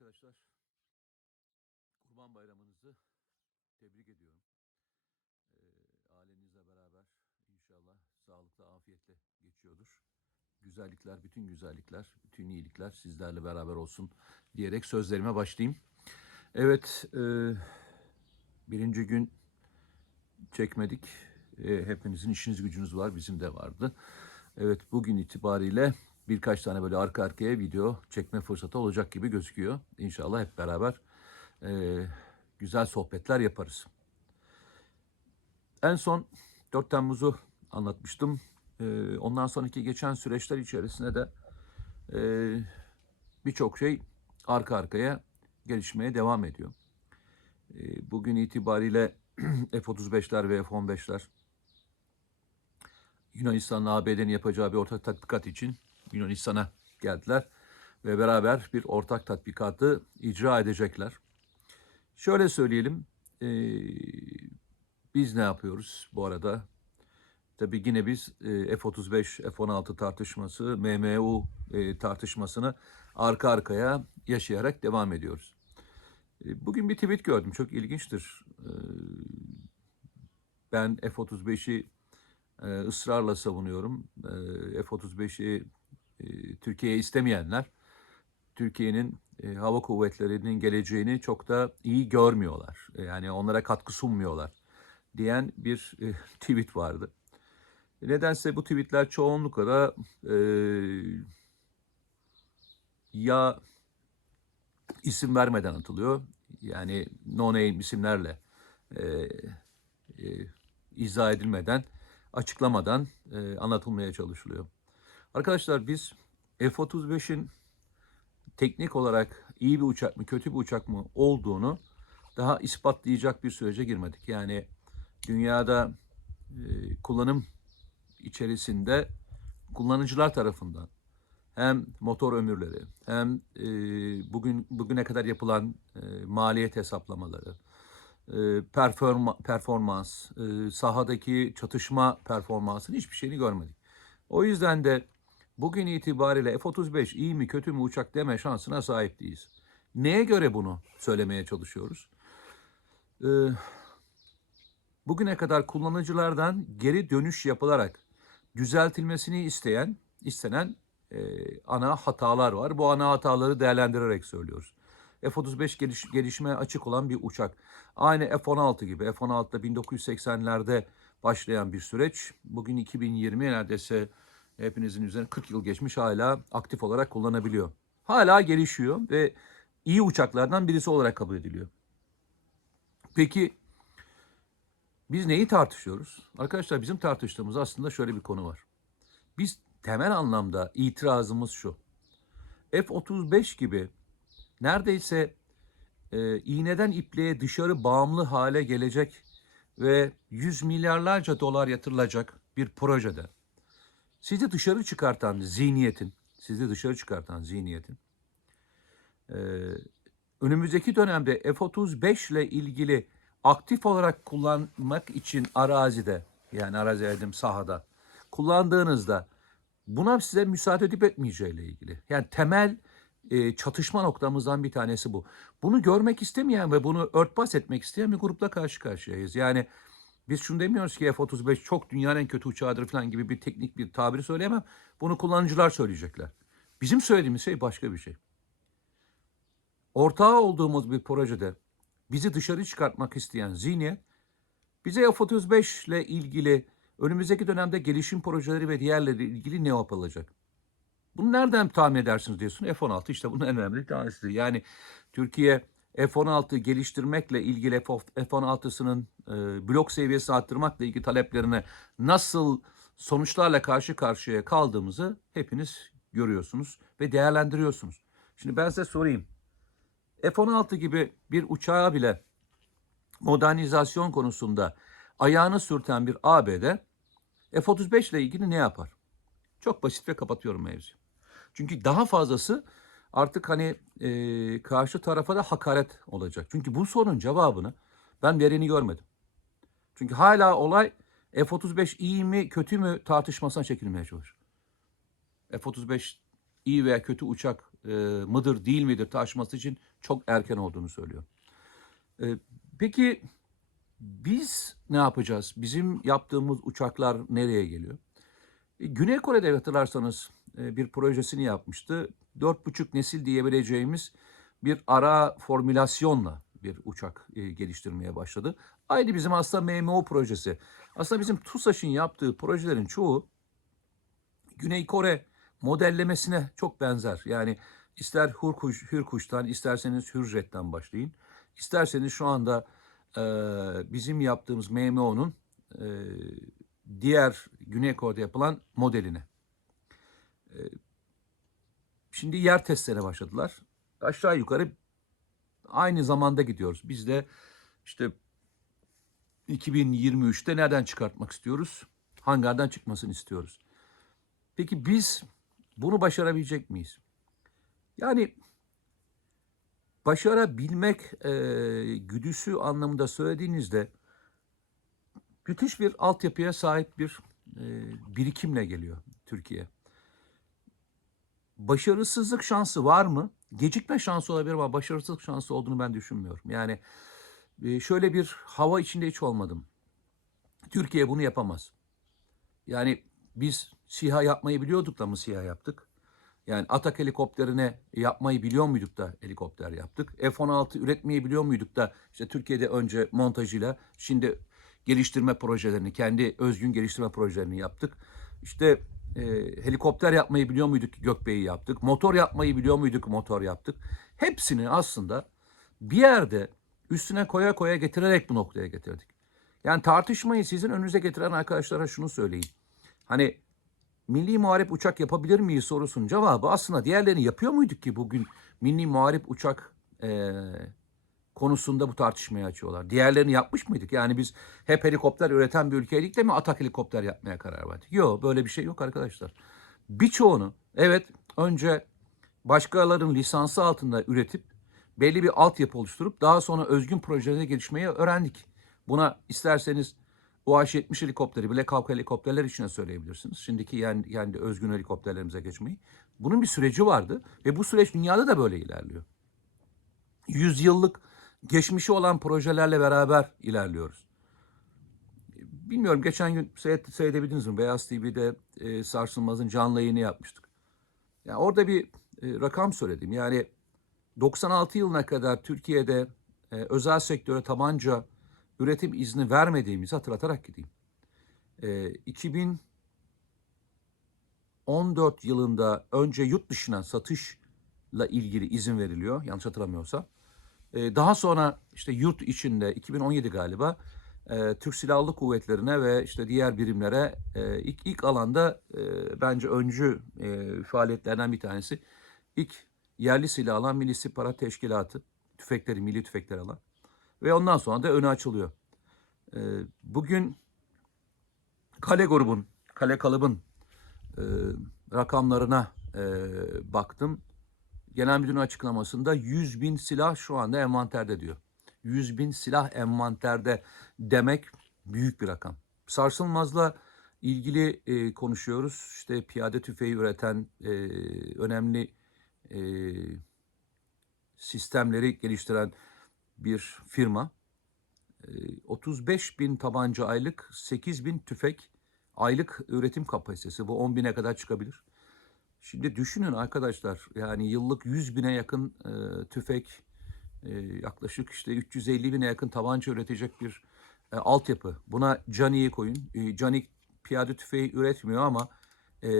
arkadaşlar. Kurban Bayramınızı tebrik ediyorum. Ee, ailenizle beraber inşallah sağlıkla, afiyetle geçiyordur. Güzellikler, bütün güzellikler, bütün iyilikler sizlerle beraber olsun diyerek sözlerime başlayayım. Evet, e, birinci gün çekmedik. E, hepinizin işiniz gücünüz var, bizim de vardı. Evet, bugün itibariyle birkaç tane böyle arka arkaya video çekme fırsatı olacak gibi gözüküyor. İnşallah hep beraber e, güzel sohbetler yaparız. En son 4 Temmuz'u anlatmıştım. E, ondan sonraki geçen süreçler içerisinde de e, birçok şey arka arkaya gelişmeye devam ediyor. E, bugün itibariyle F-35'ler ve F-15'ler Yunanistan'la ABD'nin yapacağı bir ortak tatbikat için Yunanistan'a geldiler ve beraber bir ortak tatbikatı icra edecekler. Şöyle söyleyelim, e, biz ne yapıyoruz bu arada? Tabii yine biz e, F-35, F-16 tartışması, MMU e, tartışmasını arka arkaya yaşayarak devam ediyoruz. E, bugün bir tweet gördüm, çok ilginçtir. E, ben F-35'i e, ısrarla savunuyorum. E, F-35'i e, Türkiye'ye istemeyenler, Türkiye'nin e, hava kuvvetlerinin geleceğini çok da iyi görmüyorlar. E, Yani onlara katkı sunmuyorlar diyen bir e, tweet vardı. Nedense bu tweetler çoğunlukla da e, ya isim vermeden atılıyor. Yani no name isimlerle e, e, izah edilmeden, açıklamadan e, anlatılmaya çalışılıyor. Arkadaşlar biz F-35'in teknik olarak iyi bir uçak mı, kötü bir uçak mı olduğunu daha ispatlayacak bir sürece girmedik. Yani dünyada e, kullanım içerisinde kullanıcılar tarafından hem motor ömürleri hem e, bugün bugüne kadar yapılan e, maliyet hesaplamaları, e, performa, performans, e, sahadaki çatışma performansının hiçbir şeyini görmedik. O yüzden de bugün itibariyle F-35 iyi mi kötü mü uçak deme şansına sahip değiliz. Neye göre bunu söylemeye çalışıyoruz? Ee, bugüne kadar kullanıcılardan geri dönüş yapılarak düzeltilmesini isteyen, istenen e, ana hatalar var. Bu ana hataları değerlendirerek söylüyoruz. F-35 geliş, gelişmeye açık olan bir uçak. Aynı F-16 gibi. F-16'da 1980'lerde başlayan bir süreç. Bugün 2020 neredeyse hepinizin üzerine 40 yıl geçmiş hala aktif olarak kullanabiliyor. Hala gelişiyor ve iyi uçaklardan birisi olarak kabul ediliyor. Peki biz neyi tartışıyoruz? Arkadaşlar bizim tartıştığımız aslında şöyle bir konu var. Biz temel anlamda itirazımız şu. F-35 gibi neredeyse e, iğneden ipliğe dışarı bağımlı hale gelecek ve yüz milyarlarca dolar yatırılacak bir projede sizi dışarı çıkartan zihniyetin, sizi dışarı çıkartan zihniyetin e, önümüzdeki dönemde F-35 ile ilgili aktif olarak kullanmak için arazide yani arazi dedim sahada kullandığınızda buna size müsaade edip etmeyeceğiyle ilgili. Yani temel e, çatışma noktamızdan bir tanesi bu. Bunu görmek istemeyen ve bunu örtbas etmek isteyen bir grupla karşı karşıyayız. Yani biz şunu demiyoruz ki F-35 çok dünyanın en kötü uçağıdır falan gibi bir teknik bir tabiri söyleyemem. Bunu kullanıcılar söyleyecekler. Bizim söylediğimiz şey başka bir şey. Ortağı olduğumuz bir projede bizi dışarı çıkartmak isteyen zihniyet bize F-35 ile ilgili önümüzdeki dönemde gelişim projeleri ve diğerleri ilgili ne yapılacak? Bunu nereden tahmin edersiniz diyorsun. F-16 işte bunun en önemli tanesi. Yani Türkiye F-16 geliştirmekle ilgili F-16'sının e, blok seviyesi arttırmakla ilgili taleplerine nasıl sonuçlarla karşı karşıya kaldığımızı hepiniz görüyorsunuz ve değerlendiriyorsunuz. Şimdi ben size sorayım. F-16 gibi bir uçağa bile modernizasyon konusunda ayağını sürten bir ABD F-35 ile ilgili ne yapar? Çok basit ve kapatıyorum mevzuyu. Çünkü daha fazlası artık hani e, karşı tarafa da hakaret olacak. Çünkü bu sorunun cevabını ben vereni görmedim. Çünkü hala olay F-35 iyi mi kötü mü tartışmasına çekilmeye çalışıyor. F-35 iyi veya kötü uçak e, mıdır değil midir tartışması için çok erken olduğunu söylüyor. E, peki biz ne yapacağız? Bizim yaptığımız uçaklar nereye geliyor? E, Güney Kore'de hatırlarsanız e, bir projesini yapmıştı. Dört buçuk nesil diyebileceğimiz bir ara formülasyonla bir uçak e, geliştirmeye başladı. Aynı bizim aslında MMO projesi. Aslında bizim TUSAŞ'ın yaptığı projelerin çoğu Güney Kore modellemesine çok benzer. Yani ister Hürkuş, Hürkuş'tan, isterseniz Hürjet'ten başlayın. İsterseniz şu anda e, bizim yaptığımız MMO'nun e, diğer Güney Kore'de yapılan modeline. E, şimdi yer testlerine başladılar. Aşağı yukarı aynı zamanda gidiyoruz. Biz de işte 2023'te nereden çıkartmak istiyoruz? Hangardan çıkmasını istiyoruz. Peki biz bunu başarabilecek miyiz? Yani başarabilmek e, güdüsü anlamında söylediğinizde müthiş bir altyapıya sahip bir e, birikimle geliyor Türkiye. Başarısızlık şansı var mı? Gecikme şansı olabilir ama başarısızlık şansı olduğunu ben düşünmüyorum. Yani e, şöyle bir hava içinde hiç olmadım. Türkiye bunu yapamaz. Yani biz SİHA yapmayı biliyorduk da mı SİHA yaptık? Yani Atak helikopterine yapmayı biliyor muyduk da helikopter yaptık? F-16 üretmeyi biliyor muyduk da işte Türkiye'de önce montajıyla şimdi geliştirme projelerini, kendi özgün geliştirme projelerini yaptık. İşte e, helikopter yapmayı biliyor muyduk Gökbey'i yaptık. Motor yapmayı biliyor muyduk motor yaptık. Hepsini aslında bir yerde üstüne koya koya getirerek bu noktaya getirdik. Yani tartışmayı sizin önünüze getiren arkadaşlara şunu söyleyin. Hani milli muharip uçak yapabilir miyiz sorusunun cevabı aslında diğerlerini yapıyor muyduk ki bugün milli muharip uçak e, konusunda bu tartışmayı açıyorlar. Diğerlerini yapmış mıydık? Yani biz hep helikopter üreten bir ülkeydik de mi atak helikopter yapmaya karar verdik? Yok böyle bir şey yok arkadaşlar. Birçoğunu evet önce başkalarının lisansı altında üretip belli bir altyapı oluşturup daha sonra özgün projelere gelişmeyi öğrendik. Buna isterseniz UH-70 helikopteri, Black Hawk helikopterler için de söyleyebilirsiniz. Şimdiki yani, yani özgün helikopterlerimize geçmeyi. Bunun bir süreci vardı ve bu süreç dünyada da böyle ilerliyor. Yüzyıllık geçmişi olan projelerle beraber ilerliyoruz. Bilmiyorum geçen gün seyredebildiniz mi? Beyaz TV'de e, Sarsılmaz'ın canlı yayını yapmıştık. Yani orada bir e, rakam söyledim. Yani 96 yılına kadar Türkiye'de e, özel sektöre tabanca üretim izni vermediğimizi hatırlatarak gideyim. E, 2014 yılında önce yurt dışına satışla ilgili izin veriliyor yanlış hatırlamıyorsam. E, daha sonra işte yurt içinde 2017 galiba e, Türk Silahlı Kuvvetleri'ne ve işte diğer birimlere e, ilk, ilk alanda e, bence öncü e, faaliyetlerden bir tanesi ilk yerli silah alan Milli İstihbarat Teşkilatı tüfekleri, milli tüfekler alan ve ondan sonra da önü açılıyor. E, bugün Kale grubun, Kale kalıbın e, rakamlarına e, baktım. Genel Müdürün açıklamasında 100 bin silah şu anda envanterde diyor. 100 bin silah envanterde demek büyük bir rakam. Sarsılmaz'la ilgili e, konuşuyoruz. İşte piyade tüfeği üreten e, önemli e, sistemleri geliştiren bir firma. E, 35 bin tabanca aylık, 8 bin tüfek aylık üretim kapasitesi. Bu 10 bine kadar çıkabilir. Şimdi düşünün arkadaşlar yani yıllık 100 bine yakın e, tüfek, e, yaklaşık işte 350 bine yakın tabanca üretecek bir e, altyapı. Buna Cani'yi koyun. E, Cani piyade tüfeği üretmiyor ama e,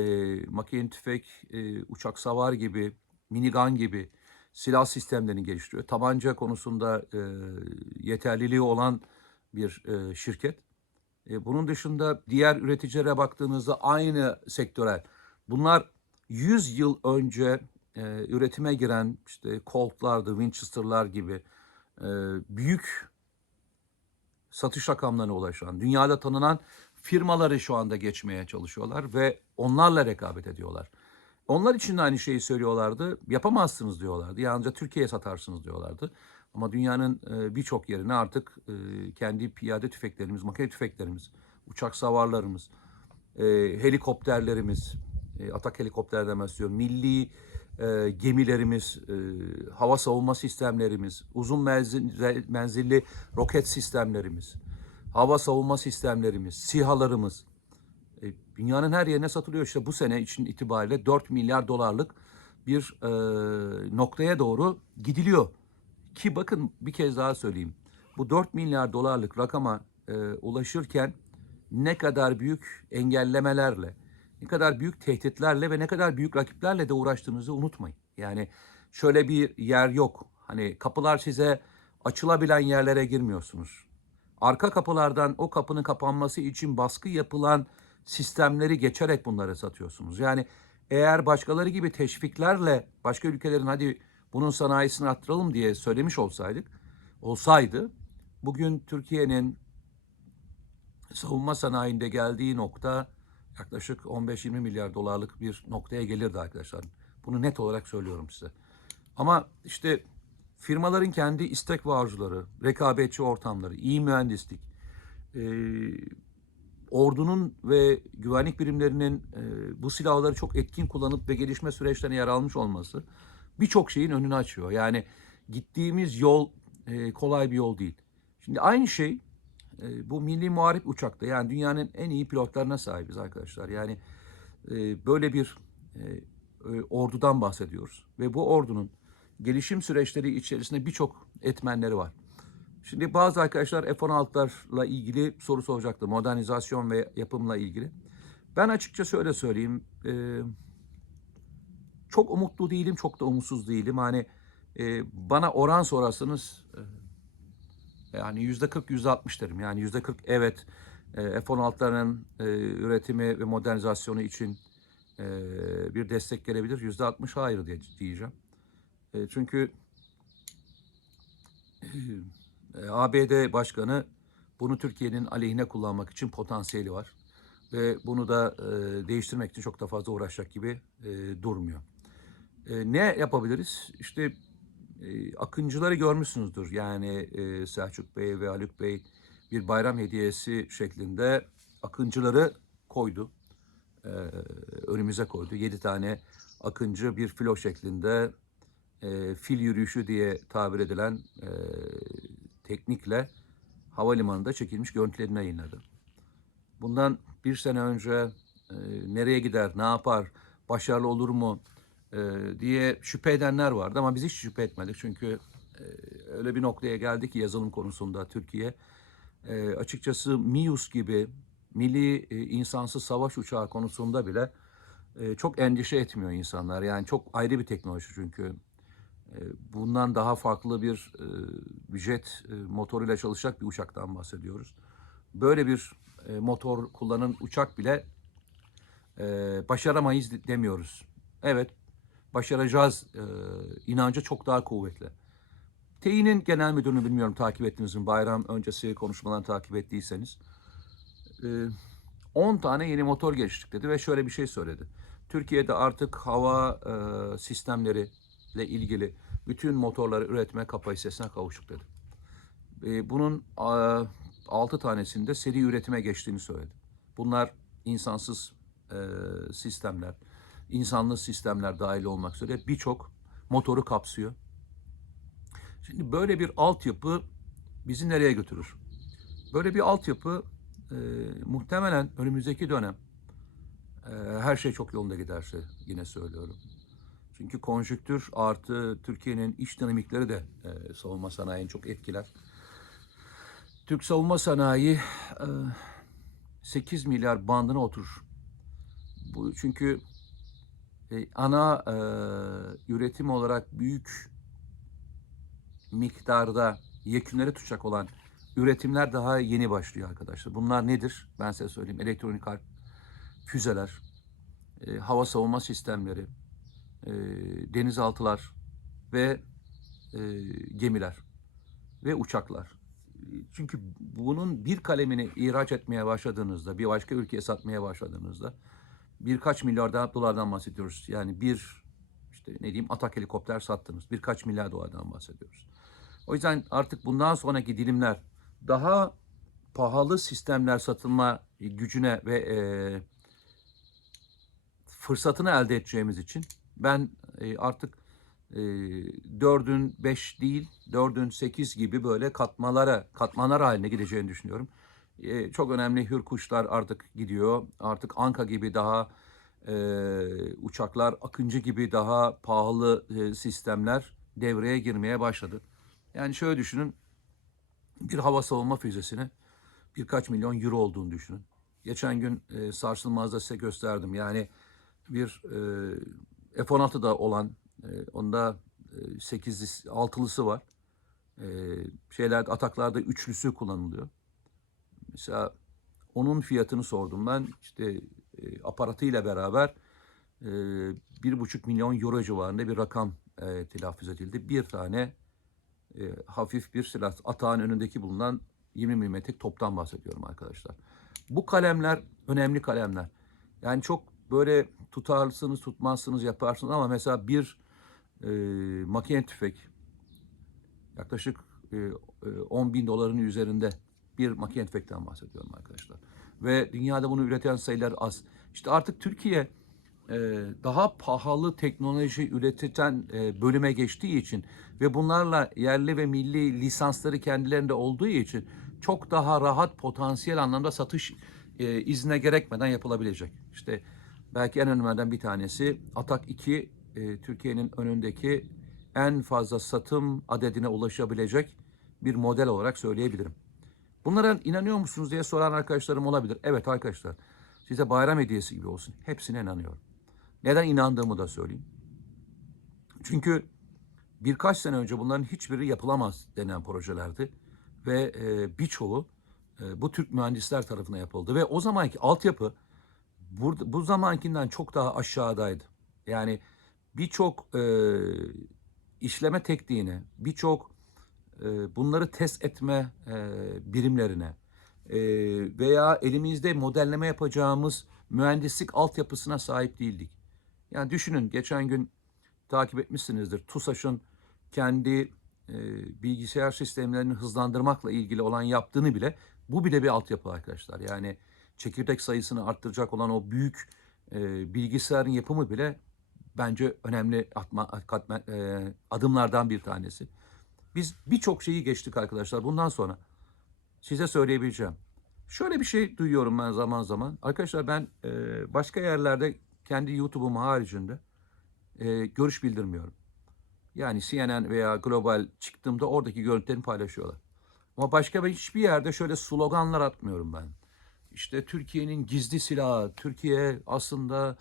makine tüfek, e, uçak savar gibi, minigun gibi silah sistemlerini geliştiriyor. Tabanca konusunda e, yeterliliği olan bir e, şirket. E, bunun dışında diğer üreticilere baktığınızda aynı sektörel. Bunlar 100 yıl önce e, üretime giren işte Colt'lardı, Winchester'lar gibi e, büyük satış rakamlarına ulaşan, dünyada tanınan firmaları şu anda geçmeye çalışıyorlar ve onlarla rekabet ediyorlar. Onlar için de aynı şeyi söylüyorlardı. Yapamazsınız diyorlardı. Yalnızca Türkiye'ye satarsınız diyorlardı. Ama dünyanın e, birçok yerine artık e, kendi piyade tüfeklerimiz, makine tüfeklerimiz, uçak savarlarımız, e, helikopterlerimiz, e, atak helikopterden bahsediyorum. Milli e, gemilerimiz, e, hava savunma sistemlerimiz, uzun menzil- menzilli roket sistemlerimiz, hava savunma sistemlerimiz, SİHA'larımız, e, dünyanın her yerine satılıyor. İşte bu sene için itibariyle 4 milyar dolarlık bir e, noktaya doğru gidiliyor. Ki bakın bir kez daha söyleyeyim. Bu 4 milyar dolarlık rakama e, ulaşırken ne kadar büyük engellemelerle, ne kadar büyük tehditlerle ve ne kadar büyük rakiplerle de uğraştığınızı unutmayın. Yani şöyle bir yer yok. Hani kapılar size açılabilen yerlere girmiyorsunuz. Arka kapılardan o kapının kapanması için baskı yapılan sistemleri geçerek bunları satıyorsunuz. Yani eğer başkaları gibi teşviklerle başka ülkelerin hadi bunun sanayisini arttıralım diye söylemiş olsaydık, olsaydı bugün Türkiye'nin savunma sanayinde geldiği nokta yaklaşık 15-20 milyar dolarlık bir noktaya gelirdi arkadaşlar. Bunu net olarak söylüyorum size. Ama işte firmaların kendi istek ve arzuları, rekabetçi ortamları, iyi mühendislik, e, ordunun ve güvenlik birimlerinin e, bu silahları çok etkin kullanıp ve gelişme süreçlerine yer almış olması birçok şeyin önünü açıyor. Yani gittiğimiz yol e, kolay bir yol değil. Şimdi aynı şey e, bu milli muharip uçakta yani dünyanın en iyi pilotlarına sahibiz arkadaşlar. Yani e, böyle bir e, e, ordudan bahsediyoruz ve bu ordunun gelişim süreçleri içerisinde birçok etmenleri var. Şimdi bazı arkadaşlar F-16'larla ilgili soru soracaktı. Modernizasyon ve yapımla ilgili. Ben açıkça şöyle söyleyeyim. çok umutlu değilim, çok da umutsuz değilim. Hani bana oran sorarsanız yani yüzde 40, yüzde 60 derim. Yani yüzde 40 evet e, F-16'ların e, üretimi ve modernizasyonu için e, bir destek gelebilir. Yüzde 60 hayır diye, diyeceğim. Çünkü ABD Başkanı bunu Türkiye'nin aleyhine kullanmak için potansiyeli var. Ve bunu da e, değiştirmek için çok da fazla uğraşacak gibi e, durmuyor. E, ne yapabiliriz? İşte akıncıları görmüşsünüzdür. Yani Selçuk Bey ve Haluk Bey bir bayram hediyesi şeklinde akıncıları koydu. Önümüze koydu. Yedi tane akıncı bir filo şeklinde fil yürüyüşü diye tabir edilen e, teknikle havalimanında çekilmiş görüntülerini yayınladı. Bundan bir sene önce e, nereye gider, ne yapar, başarılı olur mu diye şüphe edenler vardı ama biz hiç şüphe etmedik. Çünkü e, öyle bir noktaya geldi ki yazılım konusunda Türkiye. E, açıkçası MİUS gibi milli e, insansız savaş uçağı konusunda bile e, çok endişe etmiyor insanlar. Yani çok ayrı bir teknoloji çünkü. E, bundan daha farklı bir e, jet e, motoruyla çalışacak bir uçaktan bahsediyoruz. Böyle bir e, motor kullanan uçak bile e, başaramayız de- demiyoruz. Evet, başaracağız e, inancı çok daha kuvvetli. Tİ'nin genel müdürünü bilmiyorum takip ettiniz mi? Bayram öncesi konuşmalarını takip ettiyseniz. E, 10 tane yeni motor geliştirdik dedi ve şöyle bir şey söyledi. Türkiye'de artık hava e, sistemleri ile ilgili bütün motorları üretme kapasitesine kavuştuk dedi. E, bunun a, 6 tanesinde seri üretime geçtiğini söyledi. Bunlar insansız e, sistemler, insanlı sistemler dahil olmak üzere birçok motoru kapsıyor. Şimdi böyle bir altyapı bizi nereye götürür? Böyle bir altyapı e, muhtemelen önümüzdeki dönem e, her şey çok yolunda giderse yine söylüyorum. Çünkü konjüktür artı Türkiye'nin iç dinamikleri de e, savunma sanayini çok etkiler. Türk savunma sanayi e, 8 milyar bandına oturur. Bu çünkü ana e, üretim olarak büyük miktarda yekünleri tutacak olan üretimler daha yeni başlıyor arkadaşlar. Bunlar nedir? Ben size söyleyeyim. Elektronik harp, füzeler, e, hava savunma sistemleri, e, denizaltılar ve e, gemiler ve uçaklar. Çünkü bunun bir kalemini ihraç etmeye başladığınızda, bir başka ülkeye satmaya başladığınızda birkaç milyar da- dolardan bahsediyoruz. Yani bir işte ne diyeyim atak helikopter sattınız. Birkaç milyar dolardan bahsediyoruz. O yüzden artık bundan sonraki dilimler daha pahalı sistemler satılma gücüne ve e, fırsatını elde edeceğimiz için ben e, artık e, 4'ün 5 değil 4'ün 8 gibi böyle katmalara katmanlar haline gideceğini düşünüyorum. E, çok önemli hürkuşlar artık gidiyor. Artık Anka gibi daha e, uçaklar, Akıncı gibi daha pahalı e, sistemler devreye girmeye başladı. Yani şöyle düşünün bir hava savunma füzesine birkaç milyon euro olduğunu düşünün. Geçen gün e, sarsılmazda size gösterdim. Yani bir e, F-16'da olan e, onda e, 8'lisi, 6'lısı var. E, şeyler ataklarda üçlüsü kullanılıyor. Mesela onun fiyatını sordum ben. İşte e, aparatıyla beraber e, bir buçuk milyon euro civarında bir rakam e, telaffuz edildi. Bir tane e, hafif bir silah atağın önündeki bulunan 20 milimetrelik toptan bahsediyorum arkadaşlar. Bu kalemler önemli kalemler. Yani çok böyle tutarsınız tutmazsınız yaparsınız ama mesela bir e, makine tüfek yaklaşık e, e, 10 bin doların üzerinde bir makine tüfekten bahsediyorum arkadaşlar. Ve dünyada bunu üreten sayılar az. İşte artık Türkiye e, daha pahalı teknoloji üretilen e, bölüme geçtiği için ve bunlarla yerli ve milli lisansları kendilerinde olduğu için çok daha rahat potansiyel anlamda satış e, iznine gerekmeden yapılabilecek. İşte belki en önemlilerden bir tanesi Atak 2 e, Türkiye'nin önündeki en fazla satım adedine ulaşabilecek bir model olarak söyleyebilirim. Bunlara inanıyor musunuz diye soran arkadaşlarım olabilir. Evet arkadaşlar size bayram hediyesi gibi olsun. Hepsine inanıyorum. Neden inandığımı da söyleyeyim. Çünkü birkaç sene önce bunların hiçbiri yapılamaz denen projelerdi. Ve e, birçoğu e, bu Türk mühendisler tarafından yapıldı. Ve o zamanki altyapı burada, bu zamankinden çok daha aşağıdaydı. Yani birçok e, işleme tekniğine, birçok bunları test etme e, birimlerine e, veya elimizde modelleme yapacağımız mühendislik altyapısına sahip değildik. Yani düşünün geçen gün takip etmişsinizdir. TUSAŞ'ın kendi e, bilgisayar sistemlerini hızlandırmakla ilgili olan yaptığını bile bu bile bir altyapı arkadaşlar. Yani çekirdek sayısını arttıracak olan o büyük e, bilgisayarın yapımı bile bence önemli atma, katma, e, adımlardan bir tanesi. Biz birçok şeyi geçtik arkadaşlar. Bundan sonra size söyleyebileceğim. Şöyle bir şey duyuyorum ben zaman zaman. Arkadaşlar ben e, başka yerlerde kendi YouTube'um haricinde e, görüş bildirmiyorum. Yani CNN veya Global çıktığımda oradaki görüntülerini paylaşıyorlar. Ama başka bir hiçbir yerde şöyle sloganlar atmıyorum ben. İşte Türkiye'nin gizli silahı, Türkiye aslında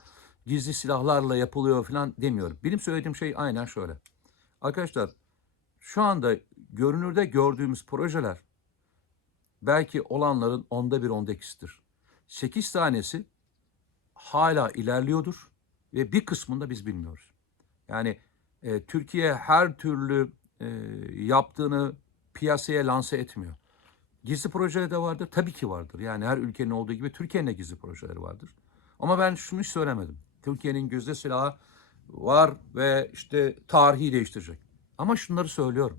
gizli silahlarla yapılıyor falan demiyorum. Benim söylediğim şey aynen şöyle. Arkadaşlar şu anda görünürde gördüğümüz projeler belki olanların onda bir onda ikisidir. Sekiz tanesi hala ilerliyordur ve bir kısmında biz bilmiyoruz. Yani e, Türkiye her türlü e, yaptığını piyasaya lanse etmiyor. Gizli projeleri de vardır. Tabii ki vardır. Yani her ülkenin olduğu gibi Türkiye'nin de gizli projeleri vardır. Ama ben şunu hiç söylemedim. Türkiye'nin gözde silahı var ve işte tarihi değiştirecek. Ama şunları söylüyorum.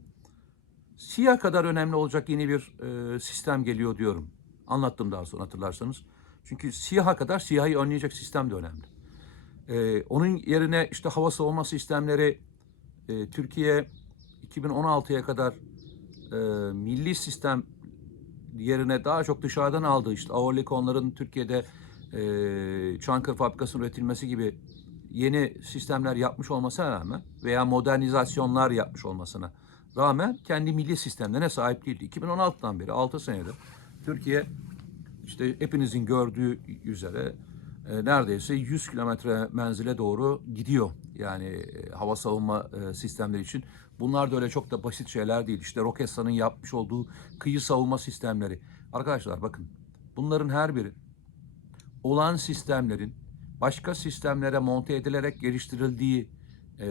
SİHA kadar önemli olacak yeni bir e, sistem geliyor diyorum. Anlattım daha sonra hatırlarsanız. Çünkü SİHA kadar SİHA'yı önleyecek sistem de önemli. E, onun yerine işte hava savunma sistemleri e, Türkiye 2016'ya kadar e, milli sistem yerine daha çok dışarıdan aldı. İşte Aorlikonların Türkiye'de e, Çankırı fabrikasının üretilmesi gibi yeni sistemler yapmış olmasına rağmen veya modernizasyonlar yapmış olmasına rağmen kendi milli sistemlerine sahip değildi. 2016'dan beri 6 senedir Türkiye işte hepinizin gördüğü üzere e, neredeyse 100 kilometre menzile doğru gidiyor. Yani e, hava savunma e, sistemleri için. Bunlar da öyle çok da basit şeyler değil. İşte Roketsan'ın yapmış olduğu kıyı savunma sistemleri. Arkadaşlar bakın bunların her biri olan sistemlerin başka sistemlere monte edilerek geliştirildiği e,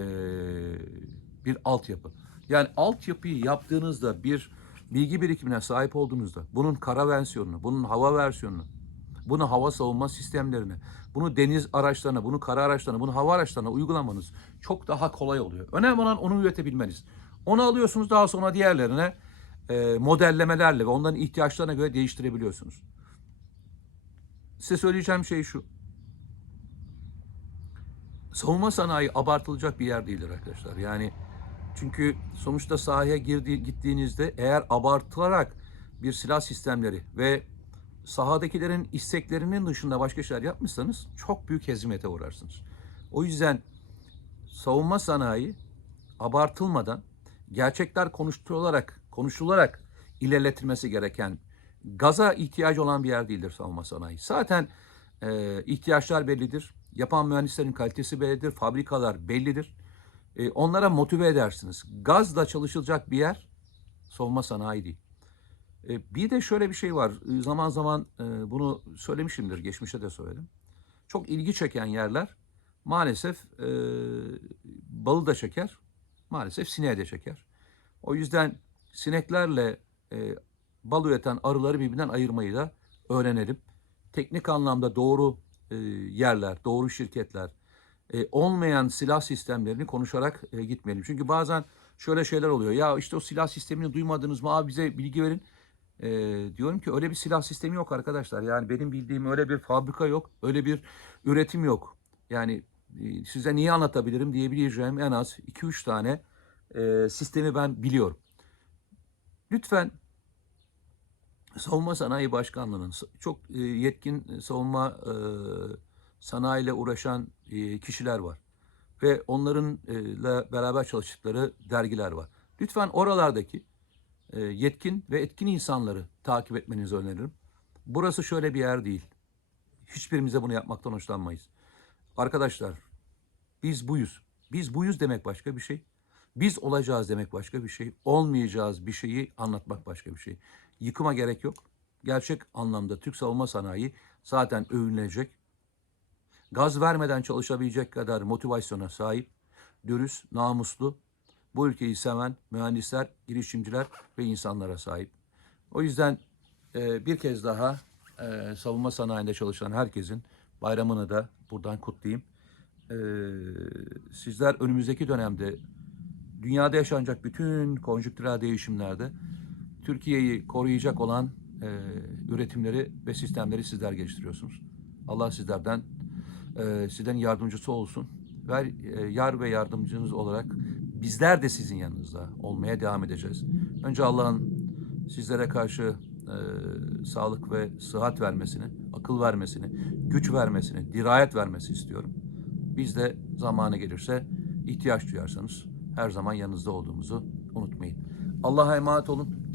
bir altyapı. Yani altyapıyı yaptığınızda bir bilgi birikimine sahip olduğunuzda bunun kara versiyonunu, bunun hava versiyonunu, bunu hava savunma sistemlerine, bunu deniz araçlarına, bunu kara araçlarına, bunu hava araçlarına uygulamanız çok daha kolay oluyor. Önemli olan onu üretebilmeniz. Onu alıyorsunuz daha sonra diğerlerine e, modellemelerle ve onların ihtiyaçlarına göre değiştirebiliyorsunuz. Size söyleyeceğim şey şu. Savunma sanayi abartılacak bir yer değildir arkadaşlar. Yani çünkü sonuçta sahaya girdi, gittiğinizde eğer abartılarak bir silah sistemleri ve sahadakilerin isteklerinin dışında başka şeyler yapmışsanız çok büyük hezimete uğrarsınız. O yüzden savunma sanayi abartılmadan gerçekler konuşturularak, konuşularak ilerletilmesi gereken gaza ihtiyacı olan bir yer değildir savunma sanayi. Zaten e, ihtiyaçlar bellidir. Yapan mühendislerin kalitesi bellidir. Fabrikalar bellidir. E, onlara motive edersiniz. Gazla çalışılacak bir yer savunma sanayi değil. E, bir de şöyle bir şey var. E, Zaman zaman e, bunu söylemişimdir. Geçmişte de söyledim. Çok ilgi çeken yerler maalesef e, balı da çeker. Maalesef sineği de çeker. O yüzden sineklerle e, bal üreten arıları birbirinden ayırmayı da öğrenelim. Teknik anlamda doğru e, yerler, doğru şirketler, e, olmayan silah sistemlerini konuşarak e, gitmeyelim. Çünkü bazen şöyle şeyler oluyor. Ya işte o silah sistemini duymadınız mı? Abi bize bilgi verin. E, diyorum ki öyle bir silah sistemi yok arkadaşlar. Yani benim bildiğim öyle bir fabrika yok. Öyle bir üretim yok. Yani e, size niye anlatabilirim diyebileceğim en az 2-3 tane e, sistemi ben biliyorum. Lütfen Savunma Sanayi Başkanlığı'nın çok e, yetkin savunma e, sanayiyle uğraşan e, kişiler var. Ve onlarınla beraber çalıştıkları dergiler var. Lütfen oralardaki e, yetkin ve etkin insanları takip etmenizi öneririm. Burası şöyle bir yer değil. Hiçbirimize bunu yapmaktan hoşlanmayız. Arkadaşlar biz buyuz. Biz buyuz demek başka bir şey. Biz olacağız demek başka bir şey. Olmayacağız bir şeyi anlatmak başka bir şey. Yıkıma gerek yok. Gerçek anlamda Türk savunma sanayi zaten övünülecek. Gaz vermeden çalışabilecek kadar motivasyona sahip, dürüst, namuslu, bu ülkeyi seven mühendisler, girişimciler ve insanlara sahip. O yüzden e, bir kez daha e, savunma sanayinde çalışan herkesin bayramını da buradan kutlayayım. E, sizler önümüzdeki dönemde dünyada yaşanacak bütün konjüktürel değişimlerde Türkiye'yi koruyacak olan e, üretimleri ve sistemleri sizler geliştiriyorsunuz. Allah sizlerden e, sizden yardımcısı olsun. Ve e, yar ve yardımcınız olarak bizler de sizin yanınızda olmaya devam edeceğiz. Önce Allah'ın sizlere karşı e, sağlık ve sıhhat vermesini, akıl vermesini, güç vermesini, dirayet vermesi istiyorum. Biz de zamanı gelirse ihtiyaç duyarsanız her zaman yanınızda olduğumuzu unutmayın. Allah'a emanet olun.